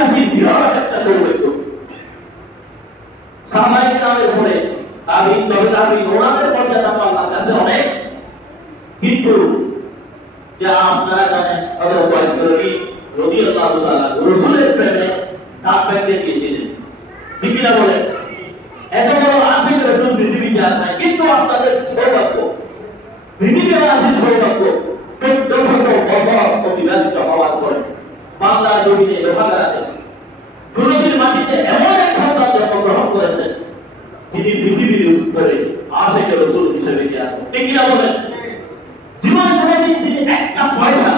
ইতিহাসের বিরাট একটা সৌভাগ্য। সাহাবায়ে কেরামের পরে তাবিঈন ওনাদের মর্যাদা আল্লাহর কাছে অনেক, কিন্তু যা আপনারা জানেন হযরত ওয়াইস করবী রাদিয়াল্লাহু তাআলা রাসূলের প্রেমে তাপ ব্যক্তি দিয়েছিলেন, ঠিক না বলেন? এত বড় আশিক রাসূল পৃথিবীতে আর নাই, কিন্তু আপনাদের সৌভাগ্য, পৃথিবীবাসীর সৌভাগ্য 1400 বছর অতিবাহিত হওয়ার পরে বাংলার জমিনে লোহাগাড়াতে জুলুমের মাটিতে এমন এক সন্তান জন্মগ্রহণ করেছেন যিনি পৃথিবীর উপরে আশিক রাসূল হিসেবে খ্যাত, ঠিক না বলেন? জীবন কোনদিন তিনি একটা পয়সা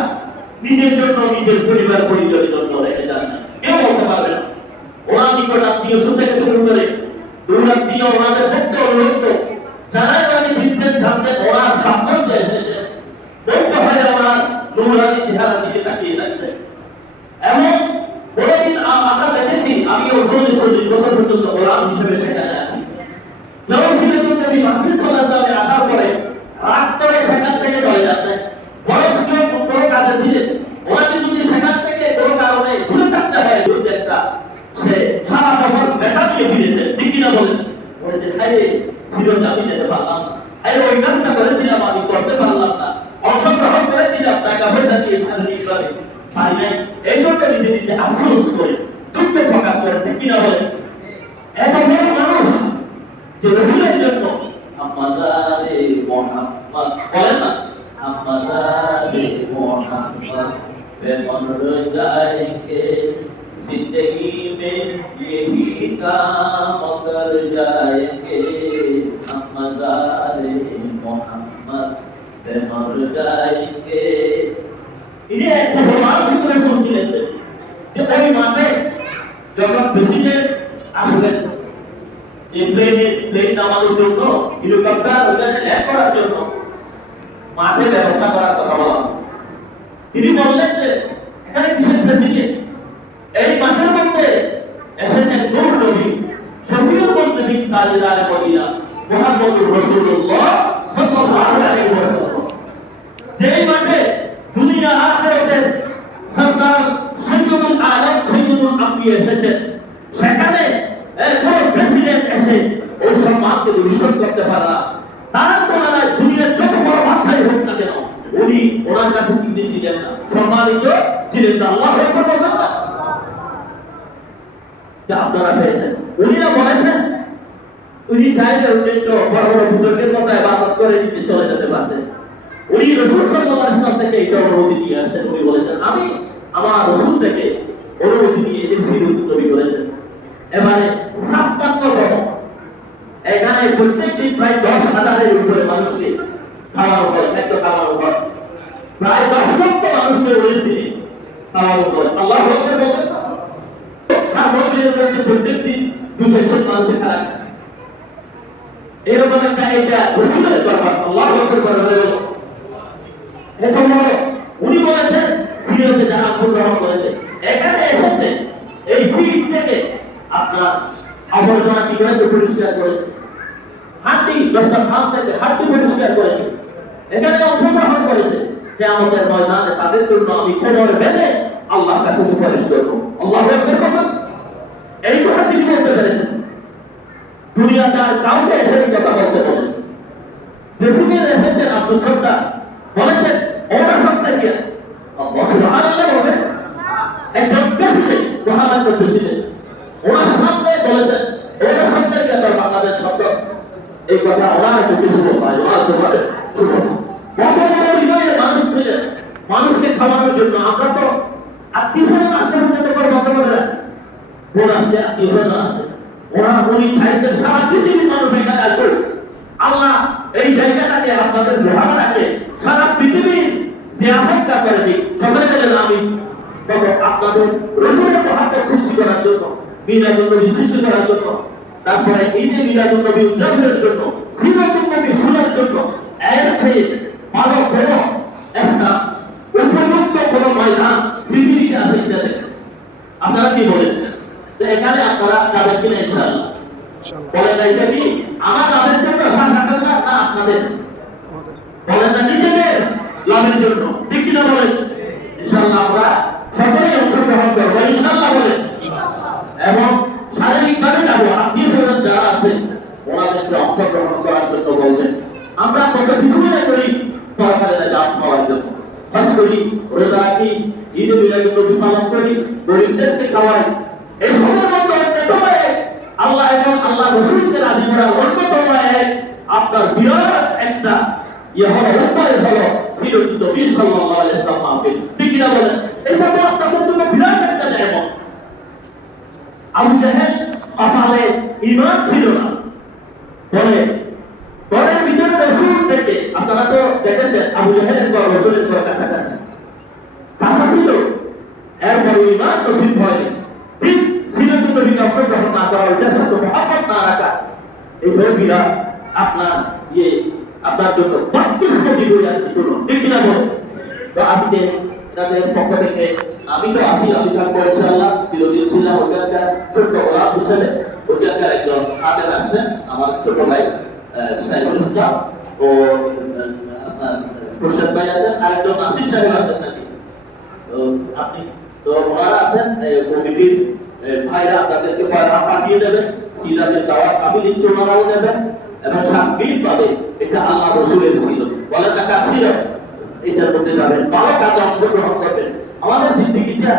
নিজের জন্য নিজের পরিবার পরিজনের জন্য রেখে যান না, কেউ বলতে পারবে না। ওনার নিকট আত্মীয় থেকে শুরু করে দূরাত্মীয় ওনাদের পক্ষে অনুরোধ, যারা তাকে চিনতেন জানতেন ওনার সাফল্যে এসেছে, বলতে হয় ওনার নুরানি চেহারা দিকে তাকিয়ে থাকতেন। এমন কোনদিন আমরা দেখেছি, আমি 40 বছর পর্যন্ত গোলাম হিসেবে সেখানে আছি, কেউ ছিলেন নবী মাহফিল সাল্লাল্লাহু আসার পরে রাগ করে সেখান থেকে চলে যাচ্ছেন, বরং কোনো কাজে ছিলেন, ওনাকে যদি সেখান থেকে কোনো কারণে দূরে থাকতে হয় যদি একটা সে সারা বছর বেটা দিয়ে ফিরেছে, ঠিক না বলেন? বলে যে হায় ছিল যে আমি যেতে পারলাম না, হায় ওই কাজটা করেছিলাম আমি করতে পারলাম না, অংশগ্রহণ করেছিলাম টাকা পয়সা দিয়ে শারীরিক করে পাই নাই, এই জন্য নিজে নিজে আফসোস করে দুঃখ প্রকাশ করে, ঠিক না বলেন? এত বড় মানুষ যে রাসূলের জন্য আমাদারে মুহাম্মদ বলেন না, আমাদারে মুহাম্মদ বেমন जाएंगे जिंदगी में यही काम कर जाएंगे, আমাদারে মুহাম্মদ বেমন जाएंगे। ইনি এক ভগবান সূত্রে শুনছিলেন যে ওই মাঠে যখন প্রেসিডেন্ট আসলেন যে প্লেন নামানোর জন্য, হেলিকপ্টার ওখানে ল্যান্ড করার জন্য মাঠে ব্যবস্থা করার কথা বলা, তিনি বললেন যে এখানে কিসের প্রেসিডেন্ট, এই মাঠের মধ্যে এসেছেন নূর নবী শফিউল মুজনিবিন তাজদারে মদিনা মুহাম্মদুর রাসূলুল্লাহ সাল্লাল্লাহু আলাইহি ওয়াসাল্লাম, যেই মাঠে দুনিয়া আখিরাতের সরদার সৈয়দুল আলম সৈয়দুল আম্বিয়া এসেছেন, সেখানে কোন প্রেসিডেন্ট এসে ওই সম্মানকে নিশ্চিত করতে পারে না। তার তুলনায় দুনিয়ার যত বড় বাদশাহ হোক না কেন উনি ওনার কাছে কিনে ছিলেন না, সম্মানিত ছিলেন না। আল্লাহু আকবার বলবেন না? যা আপনারা পেয়েছেন, উনিরা বলেছেন উনি চাইলে উনি তো বড় বড় বুজুর্গের মতো ইবাদত করে দিতে চলে যেতে পারতেন। উনি রাসূল সাল্লাল্লাহু আলাইহি ওয়াসাল্লাম থেকে এটা অনুমতি নিয়ে আসতেন। উনি বলেছেন আমি আমার রাসূল থেকে অনুমতি নিয়ে এই সিরিজ তৈরি করেছেন। এবারে 57 বড় এখানে প্রত্যেকদিন প্রায় 10,000-এর উপরে মানুষকে খাওয়ানো হয়, খাদ্য খাওয়ানো হয়, প্রায় 10 লক্ষ মানুষকে ওই দিনে খাওয়ানো হয়। আল্লাহু আকবার বলবেন না? সামগ্রীর মধ্যে প্রত্যেকদিন 200 মানুষের খাওয়া খায়, এরকম একটা এটা রাসূলের দরবার। আল্লাহু আকবার বলবেন। এত বড় উনি বলেছেন সিরিয়াতে যারা অংশগ্রহণ করেছে এখানে এসেছে এই ফিল্ড থেকে আপনার আবর্জনা কি করেছে, পরিষ্কার করেছে, হাড্ডি 10টা খাল থেকে হাড্ডি পরিষ্কার করেছে, এখানে অংশগ্রহণ করেছে যে আমাদের ময়দানে তাদের জন্য আমি খবর বেঁধে আল্লাহর কাছে সুপারিশ করবো। আল্লাহু আকবার বলবেন। এই কথা তিনি বলতে পেরেছেন, দুনিয়াটার কাউকে এসে এই কথা বলতে বলেন। প্রেসিডেন্ট এসেছেন আব্দুল সত্তার বলেছেন ওরা সত্তার কি আল্লাহ সুবহানাল্লাহ বলেন, একজন প্রেসিডেন্ট মহামান্য প্রেসিডেন্ট ওনার সামনে বলেছেন ওরা সত্তার কি বাংলাদেশ শব্দ, এই কথা ওরা চোখে শুনে পায়, ওরা তো বলে শুনে কত বড় হৃদয়ের মানুষ ছিলেন মানুষকে খাওয়ানোর জন্য। আমরা তো আত্মীয়-স্বজন আসতে পর্যন্ত করে বন্ধ করে না, বোন আসছে আত্মীয়-স্বজন আসছে, ওরা উনি চাইতেন সারা পৃথিবীর মানুষ এখানে আসুক। আল্লাহ এই জায়গাটাকে আপনাদের লোহাগাড়াকে সারা পৃথিবীর জিয়াফতটা করে দিক। সকলে বলেন আমি আপনাদের রাসূলের মহব্বত সৃষ্টি করার জন্য, মিলাদুন নবী সৃষ্টি করার জন্য, তারপরে ঈদে মিলাদুন নবী উদযাপনের জন্য, সিরাতুন নবী শোনার জন্য এর চেয়ে ভালো কোনো একটা উপযুক্ত কোনো ময়দান পৃথিবীতে আছে কিনা দেখেন। আপনারা কি বলেন? তো এখানে আপনারা যাবেন কিনা ইনশাআল্লাহ? বলেন না এটা কি আমার লাভের জন্য শাসকের না আপনাদের? বলেন না নিজেদের লাভের জন্য, ঠিক কিনা বলেন? ইনশাআল্লাহ আমরা সকলেই অংশগ্রহণ করবো ইনশাআল্লাহ বলেন। করি, রোজা রাখি, ঈদে মিলাদুন নবী পালন করি, গরিবদেরকে খাওয়াই। এই সবের মধ্যে অন্যতম আল্লাহ এবং আল্লাহ রাসূলকে রাজি করার অন্যতম আপনার বিরাট একটা হলো উপায় হলো সিরাতুন নবী সাল্লাল্লাহু আলাইহি ওয়াসাল্লাম মাহফিল। ঠিক না বলেন? এটা তো আপনাদের জন্য বিরাট একটা নিয়ামত। আবু জাহেল কপালে ঈমান ছিল না, বলে ঘরের ভিতরে রাসূল থেকে, আপনারা তো দেখেছেন আবু জাহেলের ঘর রাসূলের ঘর কাছাকাছি, চাচা ছিল, এরপর ঈমান নসিব হয়নি। ঠিক সিরাতুন নবী অংশগ্রহণ না করা, ওইটার সাথে মহব্বত না রাখা, এই বিরা আপনার আপনার জন্য বদকিসমতি হয়ে যাচ্ছে জন্য। ঠিক না বল? তো আজকে তাদের পক্ষ থেকে আমি তো আসি, আমি থাকবো ইনশাআল্লাহ, চিরদিন ছিলাম ওইখানকার ছোট্ট গোলাপ হিসেবে। ওইখানকার একজন হাতে আসছেন আমার ছোট ভাই সাইফুল ইসলাম, ও আপনার প্রসাদ ভাই আছেন, আরেকজন নাসির সাহেব আছেন নাকি, তো আপনি তো ওনারা আছেন কমিটির ভাইরা, আপনাদেরকে পাঠিয়ে দেবেন, সিরাতের দাওয়াত আমি দিচ্ছি, ওনারাও দেবেন। এবং সার্বিক ভাবে এটা আল্লাহ রাসূলের ছিল, বলে টাকা ছিল, এটার মধ্যে যাবেন, ভালো কাজে অংশগ্রহণ করবেন। আমাদের জিন্দেগিটা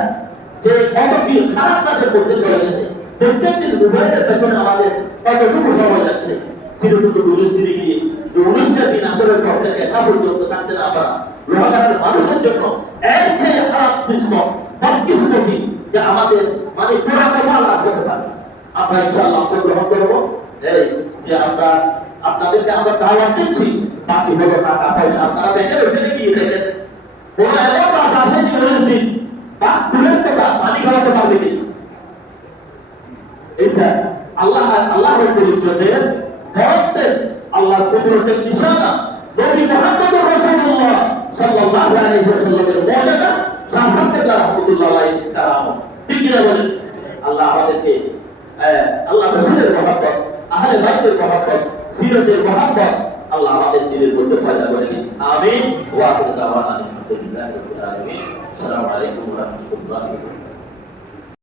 যে কত কি খারাপ কাজে করতে চলে গেছে, প্রত্যেক দিন মোবাইলের পেছনে আমাদের কতটুকু সময় যাচ্ছে। সিরাতুল নবী দিনে গিয়ে যে 19টা দিন আসলে পর থেকে এসা পর্যন্ত থাকতে না পারা লোহাগারের মানুষের জন্য এর চেয়ে খারাপ কিসমত, বদকিসমতি যে আমাদের মানে পুরা কপাল আর হতে পারে। আমরা ইনশাআল্লাহ অংশগ্রহণ করবো। এই যে আমরা আপনাদেরকে আমরা দাওয়াত দিচ্ছি, বাকি হলো টাকা পয়সা। আপনারা দেখেন ওখানে গিয়ে দেখেন ওরা এমন কাজ আছে যে 19 দিন বা দূরের কথা পানি খাওয়াতে পারবে কি? এটা আল্লাহ পরিচয়ের বরত্বের, আল্লাহর কুদরতের নিশানা। নবী মুহাম্মদ রাসূলুল্লাহ সাল্লাল্লাহু আলাইহি ওয়াসাল্লামের মুআজিজা, শাসাতের রাহমাতুল্লাহ আলাইহি কারাম। ঠিক কি বলেন? আল্লাহ আমাদেরকে আল্লাহ রাসূলের মহব্বত, আহলে বাইতের মহব্বত, সিরাতের মহব্বত আল্লাহ আমাদের দিলের মধ্যে পয়দা করে দিন। আমিন। ওয়া আখিরু দাওয়ানা আলহামদুলিল্লাহি রাব্বিল আলামিন। আসসালামু আলাইকুম ওয়া রাহমাতুল্লাহি ওয়া বারাকাতুহু।